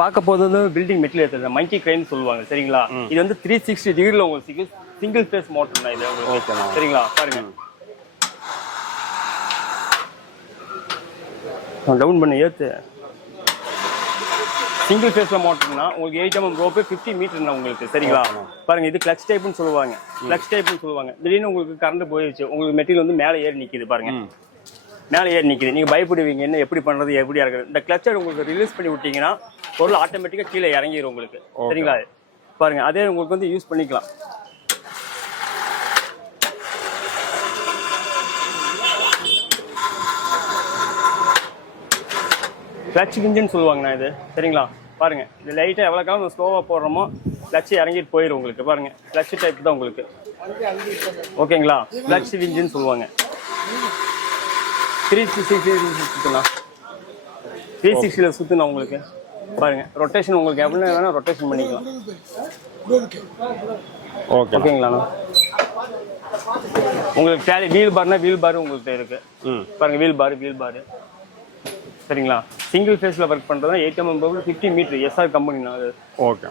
பார்க்க போது வந்து பில்டிங் மெட்டீரியல் மங்கி கிரைன் சொல்லுவாங்க சரிங்களா. இது வந்து 360 டிகிரியில் உங்களுக்கு சிங்கிள் ஃபேஸ் மோட்டர் தான் இது உங்களுக்கு. சரிங்களா பாருங்க டவுன் பண்ண ஏற்று சிங்கிள் ஃபேஸில் மோட்டர்னா உங்களுக்கு 8 mm ரோப்பு 50 மீட்டர்னா உங்களுக்கு. சரிங்களா பாருங்க இது கிளச் டைப்னு சொல்லுவாங்க. கிளச் டைப்னு சொல்லுவாங்க. திடீர்னு உங்களுக்கு கரண்ட் போயிடுச்சு உங்களுக்கு மெட்டீரியல் வந்து மேலே ஏறி நிற்கிது பாருங்க. மேலே ஏறி நிற்கிது நீங்கள் பயப்படுவீங்க என்ன எப்படி பண்ணுறது எப்படி இறக்குறது. இந்த கிளச்சை உங்களுக்கு ரிலீஸ் பண்ணி விட்டீங்கன்னா பொருள் ஆட்டோமேட்டிக்காக கீழே இறங்கிடும் உங்களுக்கு. சரிங்களா பாருங்க அதே உங்களுக்கு வந்து யூஸ் பண்ணிக்கலாம். கிளச் இன்ஜின் சொல்லுவாங்கண்ணா இது. சரிங்களா பாருங்க இது லைட்டாக எவ்வளோ காலம் ஸ்லோவாக போடுறோமோ கிளச் இறங்கிட்டு போயிடும் உங்களுக்கு. பாருங்க கிளச் டைப் தான் உங்களுக்கு. ஓகேங்களா கிளச் இன்ஜின் சொல்லுவாங்க. 360 சுற்றுண்ணா 360 சுற்றுண்ணா உங்களுக்கு. பாருங்க ரொட்டேஷன் உங்களுக்கு எவ்வளோ வேணால் ரொட்டேஷன் பண்ணிக்கலாம். ஓகேங்களாண்ணா உங்களுக்கு டேலி வீல் பார்னா வீல் பார் உங்களுக்கு இருக்கு. பாருங்க வீல் பார் சரிங்களா. சிங்கிள் ஃபேஸில் ஒர்க் பண்ணுறது 8 mm 50 மீட்டர் எஸ்ஆர் கம்பெனிண்ணா அது. ஓகே.